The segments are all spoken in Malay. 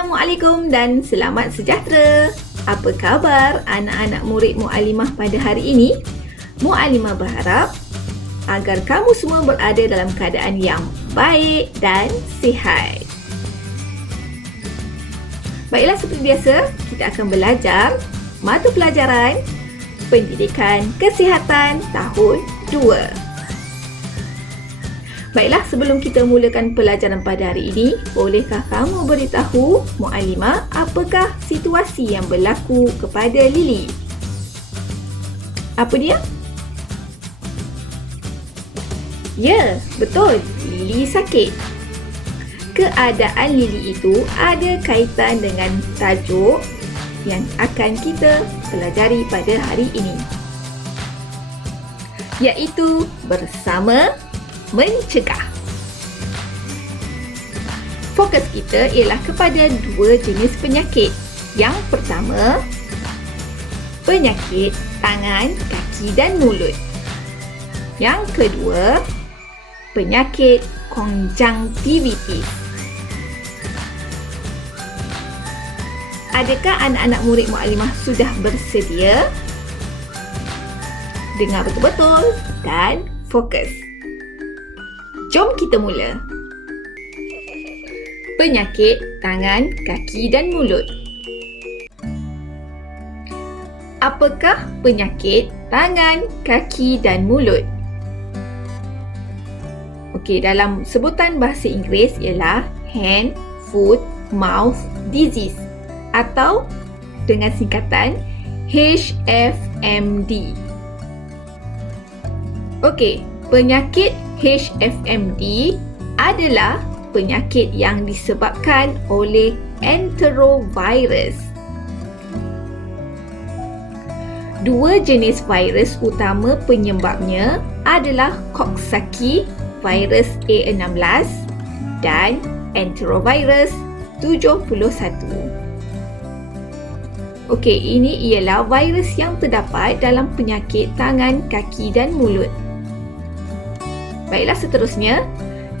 Assalamualaikum dan selamat sejahtera. Apa khabar anak-anak murid Muallimah pada hari ini? Muallimah berharap agar kamu semua berada dalam keadaan yang baik dan sihat. Baiklah, seperti biasa, kita akan belajar mata pelajaran Pendidikan Kesihatan tahun 2. Baiklah, sebelum kita mulakan pelajaran pada hari ini, bolehkah kamu beritahu Muallimah apakah situasi yang berlaku kepada Lily? Apa dia? Ya, betul. Lily sakit. Keadaan Lily itu ada kaitan dengan tajuk yang akan kita pelajari pada hari ini, iaitu bersama mencegah. Fokus kita ialah kepada dua jenis penyakit. Yang pertama, penyakit tangan, kaki dan mulut. Yang kedua, penyakit konjungtivitis. Adakah anak-anak murid Muallimah sudah bersedia? Dengar betul-betul dan fokus. Jom kita mula. Penyakit tangan, kaki dan mulut. Apakah penyakit tangan, kaki dan mulut? Okey, dalam sebutan bahasa Inggeris ialah hand, foot, mouth disease atau dengan singkatan HFMD. Okey, penyakit HFMD adalah penyakit yang disebabkan oleh enterovirus. Dua jenis virus utama penyebabnya adalah Coxsackie virus A16 dan enterovirus 71. Okey, ini ialah virus yang terdapat dalam penyakit tangan, kaki dan mulut. Baiklah, seterusnya,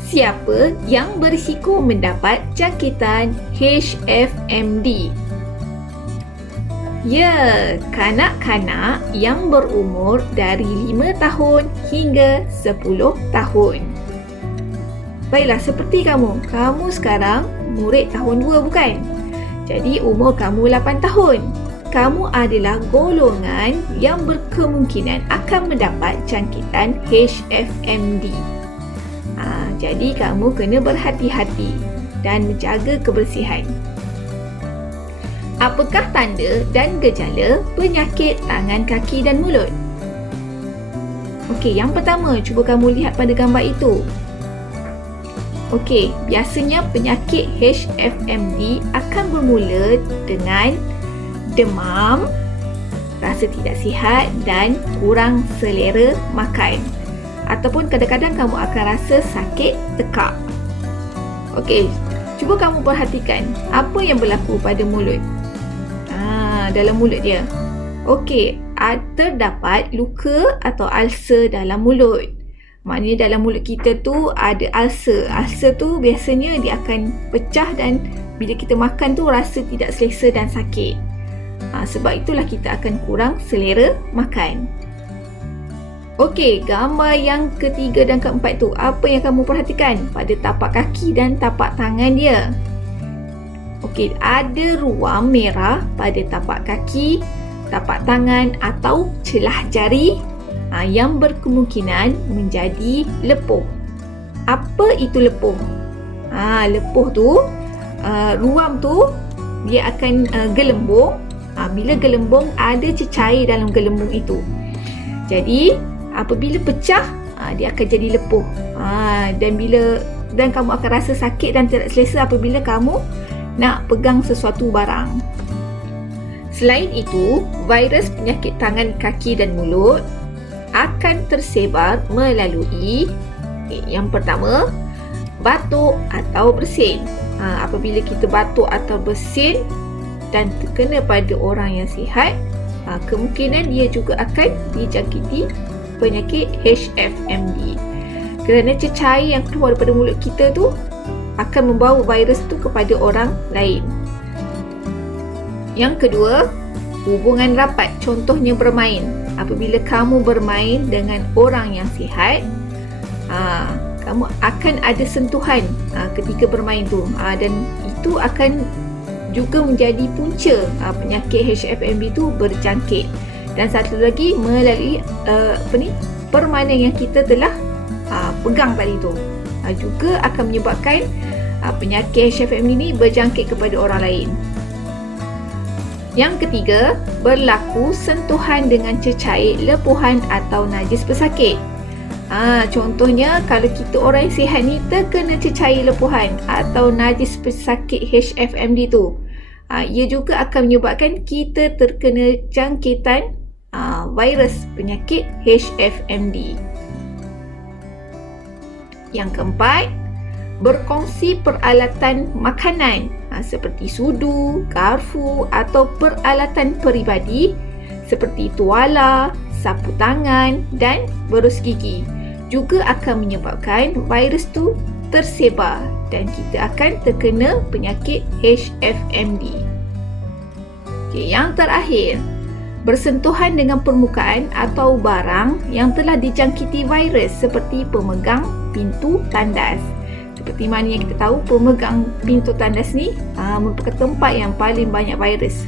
siapa yang berisiko mendapat jangkitan HFMD? Ya, kanak-kanak yang berumur dari 5 tahun hingga 10 tahun. Baiklah, seperti kamu sekarang murid tahun 2 bukan? Jadi umur kamu 8 tahun. Kamu adalah golongan yang berkemungkinan akan mendapat jangkitan HFMD. Jadi kamu kena berhati-hati dan menjaga kebersihan. Apakah tanda dan gejala penyakit tangan, kaki dan mulut? Okey, yang pertama, cuba kamu lihat pada gambar itu. Okey, biasanya penyakit HFMD akan bermula dengan demam, rasa tidak sihat dan kurang selera makan. Ataupun kadang-kadang kamu akan rasa sakit tekak. Okey, cuba kamu perhatikan apa yang berlaku pada mulut. Dalam mulut dia. Okey, terdapat luka atau ulcer dalam mulut. Maknanya dalam mulut kita tu ada ulcer. Ulcer tu biasanya dia akan pecah dan bila kita makan tu rasa tidak selesa dan sakit. Sebab itulah kita akan kurang selera makan. Okey, gambar yang ketiga dan keempat tu, apa yang kamu perhatikan pada tapak kaki dan tapak tangan dia? Okey, ada ruam merah pada tapak kaki, tapak tangan atau celah jari yang berkemungkinan menjadi lepuh. Apa itu lepuh? Lepuh tu, ruam tu dia akan gelembung. Bila gelembung, ada cecair dalam gelembung itu. Jadi apabila pecah, dia akan jadi lepuh. Dan kamu akan rasa sakit dan tidak selesa apabila kamu nak pegang sesuatu barang. Selain itu, virus penyakit tangan, kaki dan mulut akan tersebar melalui yang pertama, batuk atau bersin. Apabila kita batuk atau bersin dan terkena pada orang yang sihat, kemungkinan dia juga akan dijangkiti penyakit HFMD. Kerana cecair yang keluar daripada mulut kita tu akan membawa virus tu kepada orang lain. Yang kedua, hubungan rapat. Contohnya bermain. Apabila kamu bermain dengan orang yang sihat, kamu akan ada sentuhan ketika bermain tu, dan itu akan juga menjadi punca penyakit HFMD tu berjangkit. Dan satu lagi, melalui permainan yang kita telah pegang tadi tu, juga akan menyebabkan penyakit HFMD ni berjangkit kepada orang lain. Yang ketiga, berlaku sentuhan dengan cecair, lepuhan atau najis pesakit. Contohnya, kalau kita orang yang sihat ni terkena cecair lepuhan atau najis pesakit HFMD tu, ia juga akan menyebabkan kita terkena jangkitan virus penyakit HFMD. Yang keempat, berkongsi peralatan makanan seperti sudu, garfu atau peralatan peribadi seperti tuala, sapu tangan dan berus gigi juga akan menyebabkan virus tu tersebar dan kita akan terkena penyakit HFMD. Yang terakhir, bersentuhan dengan permukaan atau barang yang telah dijangkiti virus seperti pemegang pintu tandas. Seperti mana yang kita tahu, pemegang pintu tandas ni merupakan tempat yang paling banyak virus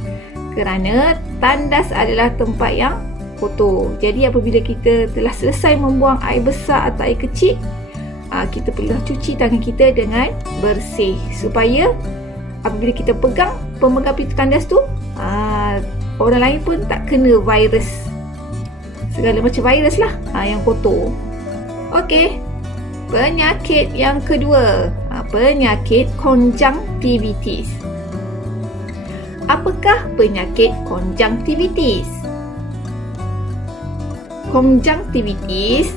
kerana tandas adalah tempat yang kotor. Jadi apabila kita telah selesai membuang air besar atau air kecil, kita perlu cuci tangan kita dengan bersih supaya apabila kita pemegang pintu tandas tu, orang lain pun tak kena virus, segala macam virus lah yang kotor. Okey, penyakit yang kedua, penyakit konjungtivitis. Apakah penyakit konjungtivitis? Konjungtivitis,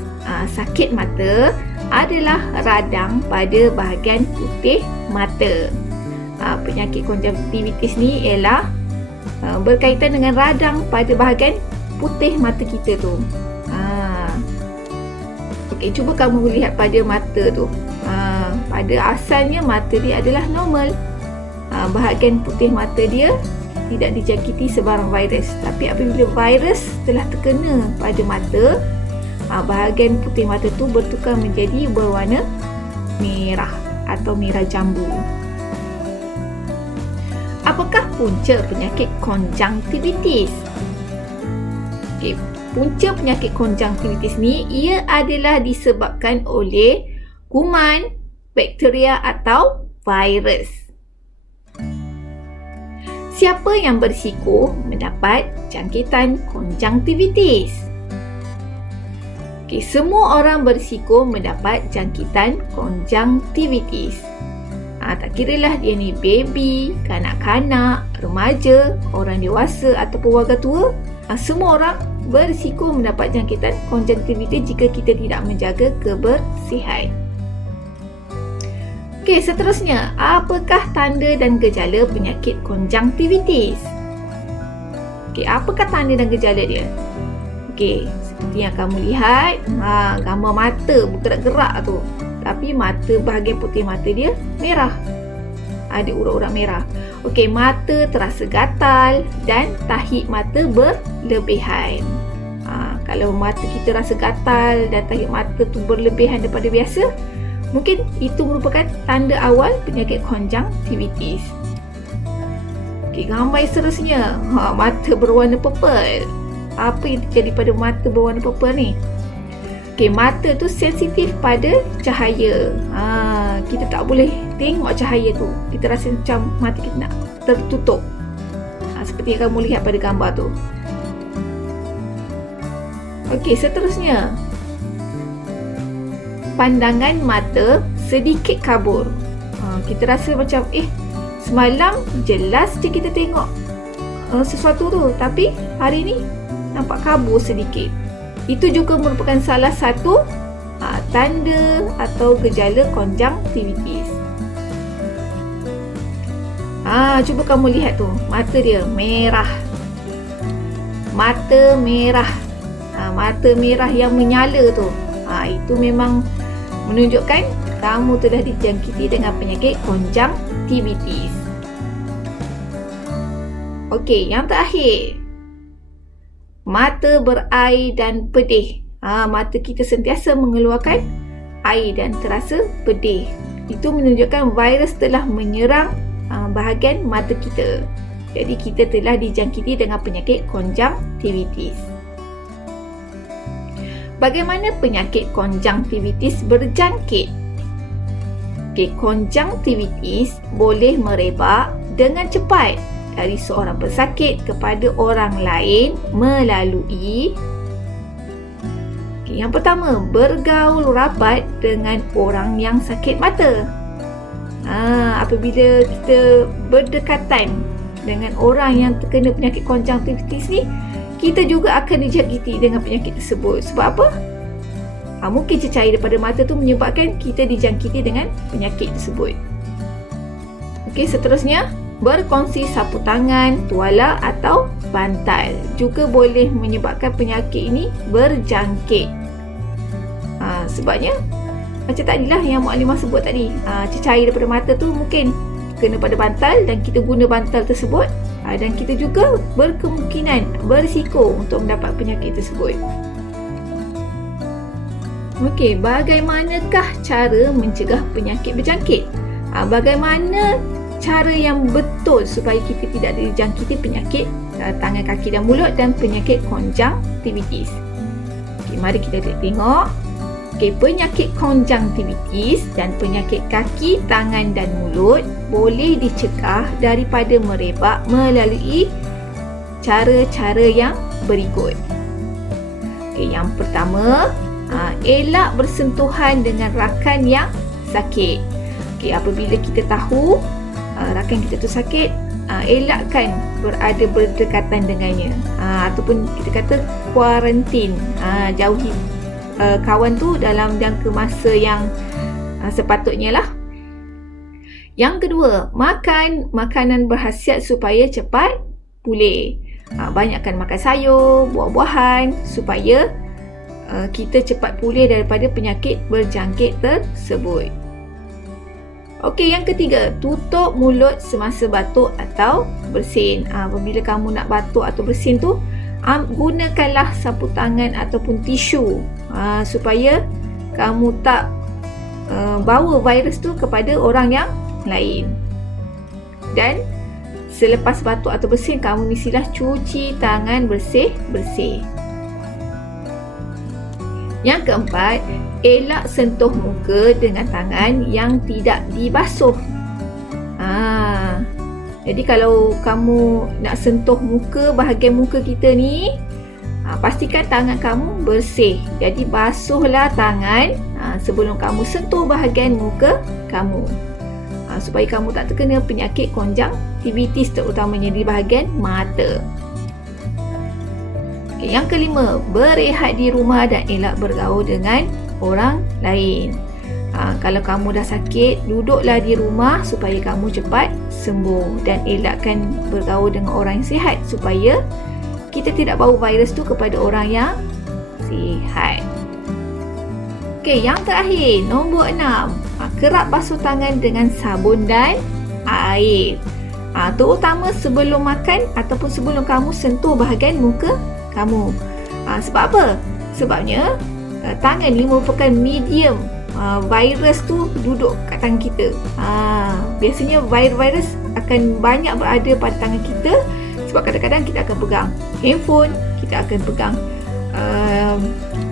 sakit mata, adalah radang pada bahagian putih mata. Penyakit konjungtivitis ni ialah berkaitan dengan radang pada bahagian putih mata kita tu. Okey, cuba kamu lihat pada mata tu. Pada asalnya mata dia adalah normal. Bahagian putih mata dia tidak dijangkiti sebarang virus. Tapi apabila virus telah terkena pada mata, bahagian putih mata tu bertukar menjadi berwarna merah atau merah jambu. Apakah punca penyakit konjungtivitis? Okay, punca penyakit konjungtivitis ni, ia adalah disebabkan oleh kuman, bakteria atau virus. Siapa yang berisiko mendapat jangkitan konjungtivitis? Okay, semua orang berisiko mendapat jangkitan konjungtivitis. Tak kiralah dia ni baby, kanak-kanak, remaja, orang dewasa ataupun warga tua, semua orang berisiko mendapat jangkitan konjungtivitis jika kita tidak menjaga kebersihan. Okey, seterusnya, apakah tanda dan gejala penyakit konjungtivitis? Okey, apakah tanda dan gejala dia? Okey, seperti yang kamu lihat, gambar mata bergerak-gerak tu. Tapi mata, bahagian putih mata dia merah. Ada urat-urat merah. Okey, mata terasa gatal dan tahi mata berlebihan. Kalau mata kita rasa gatal dan tahi mata tu berlebihan daripada biasa, mungkin itu merupakan tanda awal penyakit konjungtivitis. Okey, gambar seterusnya, mata berwarna purple. Apa yang terjadi pada mata berwarna purple ni? Okey, mata tu sensitif pada cahaya. Kita tak boleh tengok cahaya tu. Kita rasa macam mata kita nak tertutup. Seperti yang kamu lihat pada gambar tu. Okey, seterusnya, pandangan mata sedikit kabur. Kita rasa macam semalam jelas je kita tengok sesuatu tu, tapi hari ni nampak kabur sedikit. Itu juga merupakan salah satu tanda atau gejala konjungtivitis. Cuba kamu lihat tu, mata dia merah. Mata merah. Mata merah yang menyala tu. Itu memang menunjukkan kamu telah dijangkiti dengan penyakit konjungtivitis. Okey, yang terakhir. Mata berair dan pedih. Mata kita sentiasa mengeluarkan air dan terasa pedih. Itu menunjukkan virus telah menyerang bahagian mata kita. Jadi kita telah dijangkiti dengan penyakit konjungtivitis. Bagaimana penyakit konjungtivitis berjangkit? Konjungtivitis boleh merebak dengan cepat dari seorang pesakit kepada orang lain melalui yang pertama, bergaul rapat dengan orang yang sakit mata. Apabila kita berdekatan dengan orang yang terkena penyakit konjungtivitis ni, kita juga akan dijangkiti dengan penyakit tersebut. Sebab apa? Mungkin cecair daripada mata tu menyebabkan kita dijangkiti dengan penyakit tersebut. Okey, seterusnya, berkongsi sapu tangan, tuala atau bantal juga boleh menyebabkan penyakit ini berjangkit. Sebabnya macam tadilah yang Mukadimah sebut tadi, cecair daripada mata tu mungkin kena pada bantal dan kita guna bantal tersebut, dan kita juga berkemungkinan berisiko untuk mendapat penyakit tersebut. Okey, bagaimanakah cara mencegah penyakit berjangkit? Bagaimana cara yang betul supaya kita tidak dijangkiti penyakit tangan, kaki dan mulut dan penyakit konjungtivitis? Okey, mari kita tengok. Okey, penyakit konjungtivitis dan penyakit kaki, tangan dan mulut boleh dicegah daripada merebak melalui cara-cara yang berikut. Okey, yang pertama, elak bersentuhan dengan rakan yang sakit. Okey, apabila kita tahu rakan kita tu sakit, elakkan berada berdekatan dengannya, ataupun kita kata kuarantin, jauhi kawan tu dalam jangka masa yang sepatutnya lah. Yang kedua, makan makanan berkhasiat supaya cepat pulih. Banyakkan makan sayur, buah-buahan supaya kita cepat pulih daripada penyakit berjangkit tersebut. Okey, yang ketiga, tutup mulut semasa batuk atau bersin. Apabila kamu nak batuk atau bersin tu, gunakanlah sapu tangan ataupun tisu supaya kamu tak bawa virus tu kepada orang yang lain. Dan selepas batuk atau bersin, kamu mestilah cuci tangan bersih-bersih. Yang keempat, elak sentuh muka dengan tangan yang tidak dibasuh. Jadi kalau kamu nak sentuh muka, bahagian muka kita ni, pastikan tangan kamu bersih. Jadi basuhlah tangan sebelum kamu sentuh bahagian muka kamu, supaya kamu tak terkena penyakit konjungtivitis, terutamanya di bahagian mata. Okay, yang kelima, berehat di rumah dan elak bergaul dengan orang lain. Kalau kamu dah sakit, duduklah di rumah supaya kamu cepat sembuh, dan elakkan bergaul dengan orang yang sihat supaya kita tidak bawa virus tu kepada orang yang sihat. Okey, yang terakhir, nombor 6. Kerap basuh tangan dengan sabun dan air. Terutama sebelum makan ataupun sebelum kamu sentuh bahagian muka kamu. Sebab apa? Sebabnya tangan ni merupakan medium virus tu duduk kat tangan kita. Biasanya virus akan banyak berada pada tangan kita, sebab kadang-kadang kita akan pegang handphone, kita akan pegang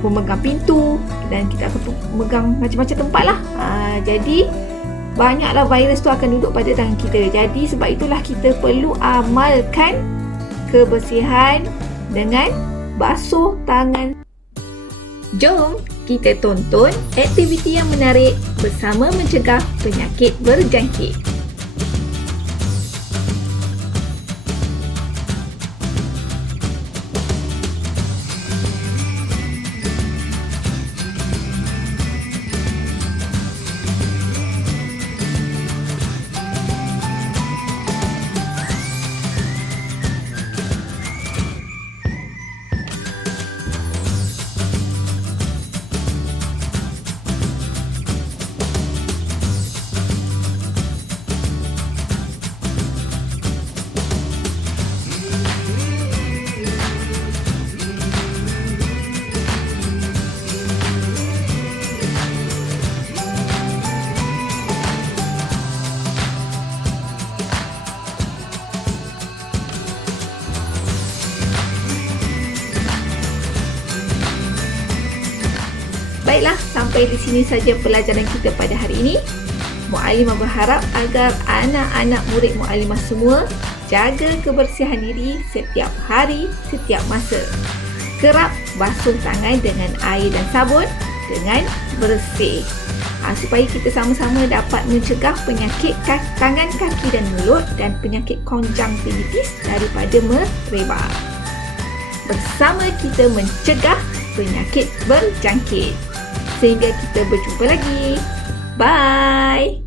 memegang pintu, dan kita akan memegang macam-macam tempat lah. Jadi banyaklah virus tu akan duduk pada tangan kita. Jadi sebab itulah kita perlu amalkan kebersihan dengan basuh tangan. Jom kita tonton aktiviti yang menarik bersama mencegah penyakit berjangkit. Sampai di sini saja pelajaran kita pada hari ini. Muallimah berharap agar anak-anak murid Muallimah semua jaga kebersihan diri setiap hari, setiap masa. Kerap basuh tangan dengan air dan sabun dengan bersih. Supaya kita sama-sama dapat mencegah penyakit tangan, kaki dan mulut dan penyakit konjungtivitis daripada merebak. Bersama kita mencegah penyakit berjangkit. Sehingga kita berjumpa lagi. Bye!